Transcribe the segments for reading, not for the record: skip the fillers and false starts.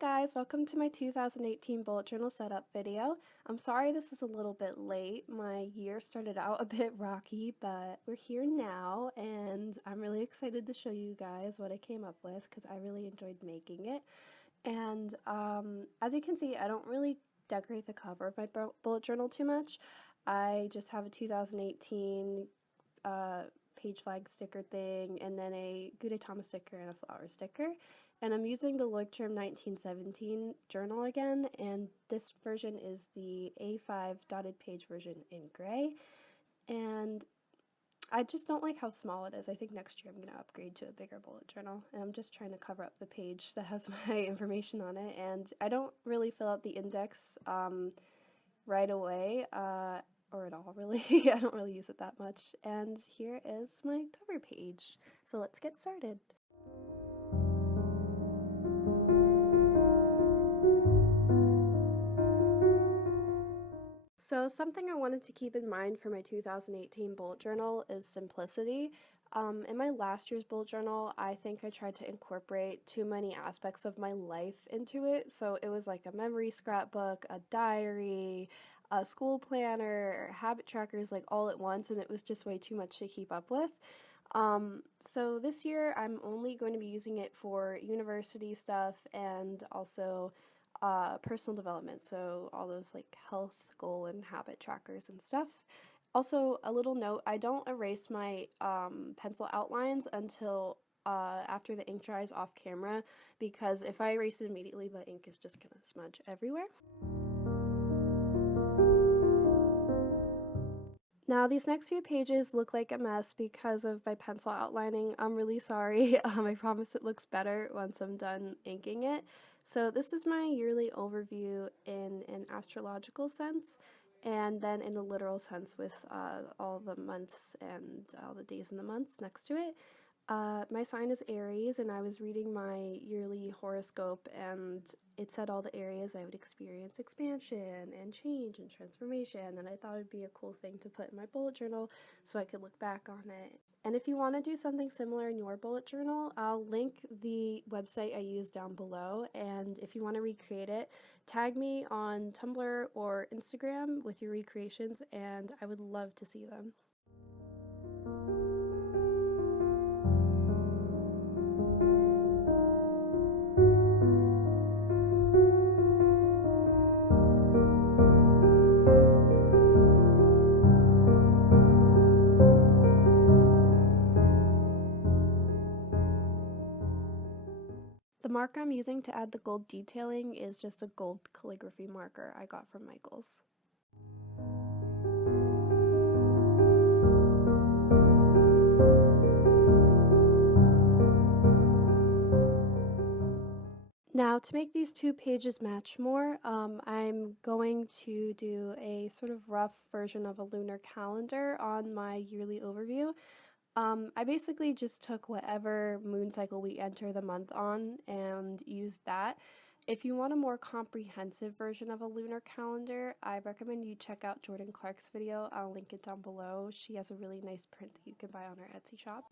guys, welcome to my 2018 bullet journal setup video. I'm sorry this is a little bit late. My year started out a bit rocky, but we're here now and I'm really excited to show you guys what I came up with because I really enjoyed making it. And as you can see, I don't really decorate the cover of my bullet journal too much. I just have a 2018 page flag sticker thing, and then a Gudetama sticker and a flower sticker. And I'm using the Leuchtturm 1917 journal again, and this version is the A5 dotted page version in gray. And I just don't like how small it is. I think next year I'm going to upgrade to a bigger bullet journal, and I'm just trying to cover up the page that has my information on it. And I don't really fill out the index right away, or at all really. I don't really use it that much. And here is my cover page. So let's get started. So something I wanted to keep in mind for my 2018 bullet journal is simplicity. In my last year's bullet journal, I think I tried to incorporate too many aspects of my life into it. So it was like a memory scrapbook, a diary, a school planner, habit trackers, like all at once, and it was just way too much to keep up with. So this year I'm only going to be using it for university stuff and also personal development, so all those like health goal and habit trackers and stuff. Also, a little note, I don't erase my pencil outlines until after the ink dries off camera, because if I erase it immediately, the ink is just gonna smudge everywhere. Now these next few pages look like a mess because of my pencil outlining. I'm really sorry. I promise it looks better once I'm done inking it. So this is my yearly overview in an astrological sense, and then in a literal sense with all the months and all the days in the months next to it. My sign is Aries, and I was reading my yearly horoscope, and it said all the areas I would experience expansion and change and transformation, and I thought it'd be a cool thing to put in my bullet journal so I could look back on it. And if you want to do something similar in your bullet journal, I'll link the website I use down below, and if you want to recreate it, tag me on Tumblr or Instagram with your recreations, and I would love to see them. The marker I'm using to add the gold detailing is just a gold calligraphy marker I got from Michael's. Now, to make these two pages match more, I'm going to do a sort of rough version of a lunar calendar on my yearly overview. I basically just took whatever moon cycle we enter the month on and used that. If you want a more comprehensive version of a lunar calendar, I recommend you check out Jordan Clark's video. I'll link it down below. She has a really nice print that you can buy on her Etsy shop.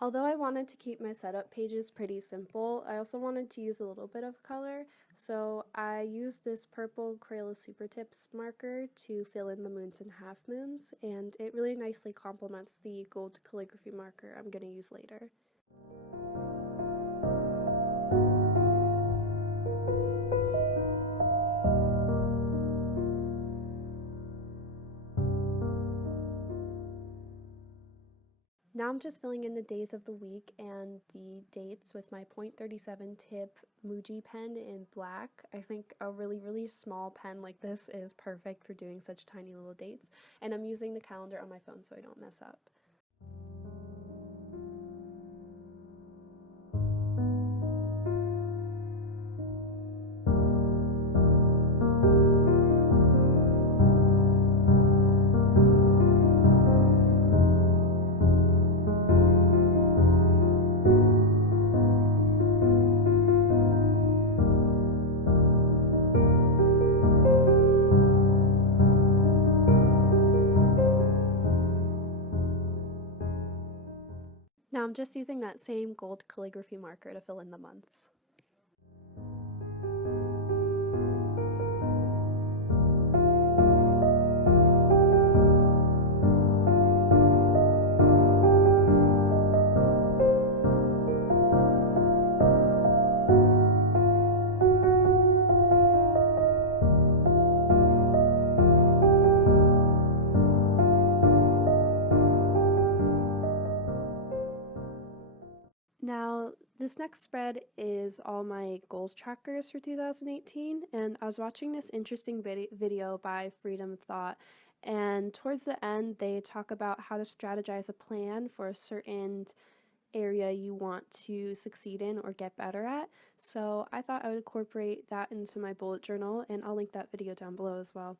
Although I wanted to keep my setup pages pretty simple, I also wanted to use a little bit of color, so I used this purple Crayola Super Tips marker to fill in the moons and half moons, and it really nicely complements the gold calligraphy marker I'm going to use later. Now I'm just filling in the days of the week and the dates with my .37 tip Muji pen in black. I think a really small pen like this is perfect for doing such tiny little dates, and I'm using the calendar on my phone so I don't mess up. Now I'm just using that same gold calligraphy marker to fill in the months. Now, this next spread is all my goals trackers for 2018, and I was watching this interesting video by Freedom Thought, and towards the end, they talk about how to strategize a plan for a certain area you want to succeed in or get better at. So I thought I would incorporate that into my bullet journal, and I'll link that video down below as well.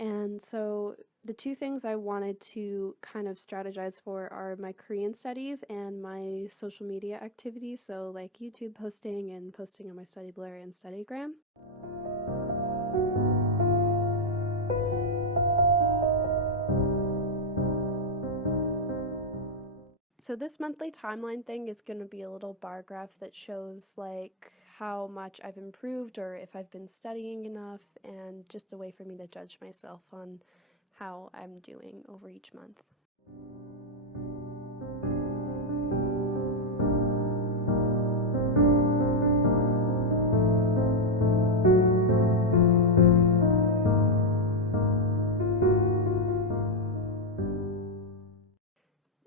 And so the two things I wanted to kind of strategize for are my Korean studies and my social media activities, so like YouTube posting and posting on my Study Blur and Studygram. So this monthly timeline thing is going to be a little bar graph that shows like how much I've improved or if I've been studying enough, and just a way for me to judge myself on how I'm doing over each month.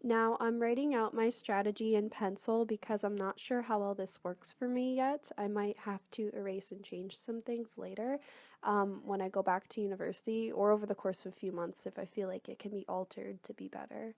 Now I'm writing out my strategy in pencil because I'm not sure how well this works for me yet. I might have to erase and change some things later when I go back to university, or over the course of a few months if I feel like it can be altered to be better.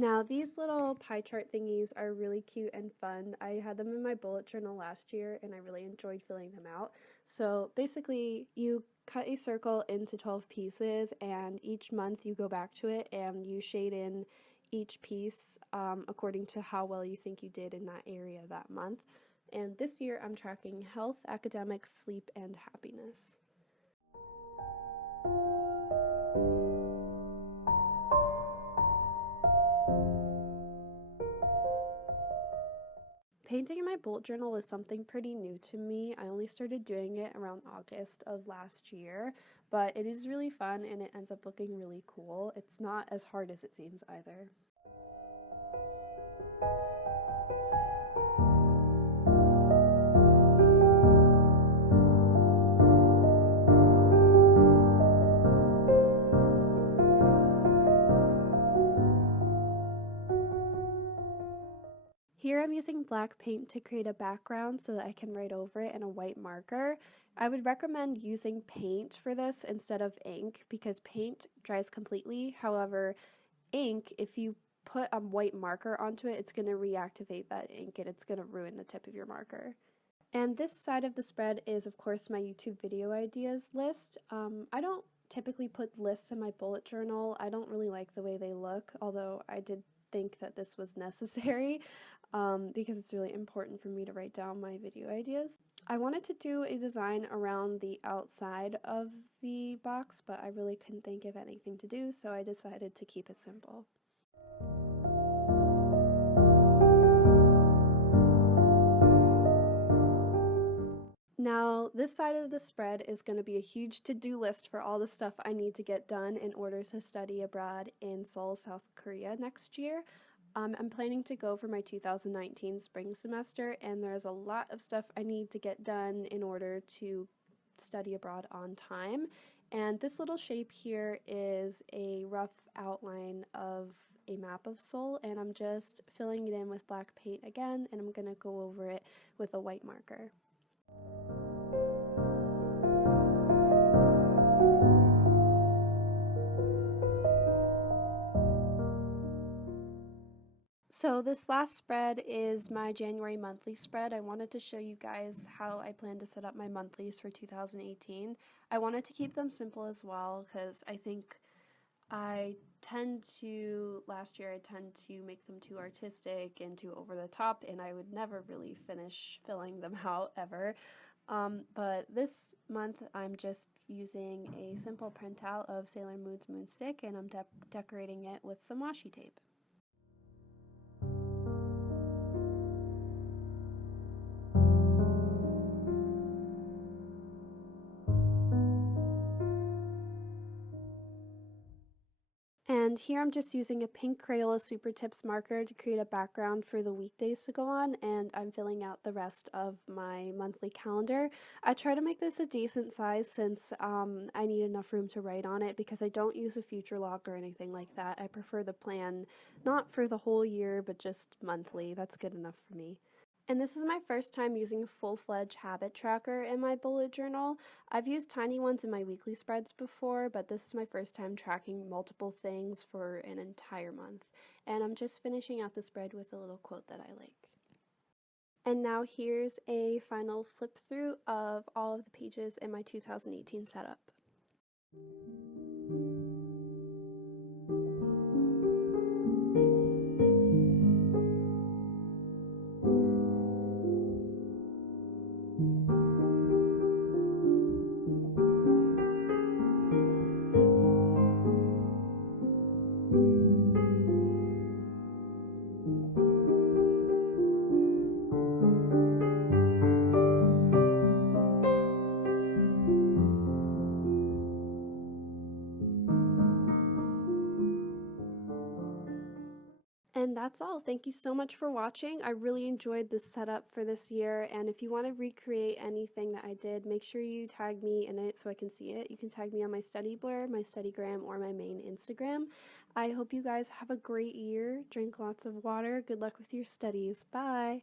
Now, these little pie chart thingies are really cute and fun. I had them in my bullet journal last year and I really enjoyed filling them out. So basically, you cut a circle into 12 pieces, and each month you go back to it and you shade in each piece according to how well you think you did in that area that month. And this year I'm tracking health, academics, sleep, and happiness. Painting in my bullet journal is something pretty new to me. I only started doing it around August of last year, but it is really fun and it ends up looking really cool. It's not as hard as it seems either. Here I'm using black paint to create a background so that I can write over it in a white marker. I would recommend using paint for this instead of ink because paint dries completely. However, ink, if you put a white marker onto it, it's going to reactivate that ink and it's going to ruin the tip of your marker. And this side of the spread is, of course, my YouTube video ideas list. I don't typically put lists in my bullet journal. I don't really like the way they look, although I did think that this was necessary because it's really important for me to write down my video ideas. I wanted to do a design around the outside of the box, but I really couldn't think of anything to do, so I decided to keep it simple. Now, this side of the spread is going to be a huge to-do list for all the stuff I need to get done in order to study abroad in Seoul, South Korea next year. I'm planning to go for my 2019 spring semester, and there's a lot of stuff I need to get done in order to study abroad on time. And this little shape here is a rough outline of a map of Seoul, and I'm just filling it in with black paint again, and I'm going to go over it with a white marker. So this last spread is my January monthly spread. I wanted to show you guys how I plan to set up my monthlies for 2018. I wanted to keep them simple as well because I think I last year I tend to make them too artistic and too over the top, and I would never really finish filling them out ever. But this month I'm just using a simple printout of Sailor Moon's Moonstick, and I'm decorating it with some washi tape. And here I'm just using a pink Crayola Super Tips marker to create a background for the weekdays to go on, and I'm filling out the rest of my monthly calendar. I try to make this a decent size since I need enough room to write on it because I don't use a future log or anything like that. I prefer the plan not for the whole year but just monthly. That's good enough for me. And this is my first time using a full-fledged habit tracker in my bullet journal. I've used tiny ones in my weekly spreads before, but this is my first time tracking multiple things for an entire month. And I'm just finishing out the spread with a little quote that I like. And now here's a final flip through of all of the pages in my 2018 setup. And that's all. Thank you so much for watching. I really enjoyed this setup for this year, and if you want to recreate anything that I did, make sure you tag me in it so I can see it. You can tag me on my study blur, my studygram, or my main Instagram. I hope you guys have a great year. Drink lots of water. Good luck with your studies. Bye!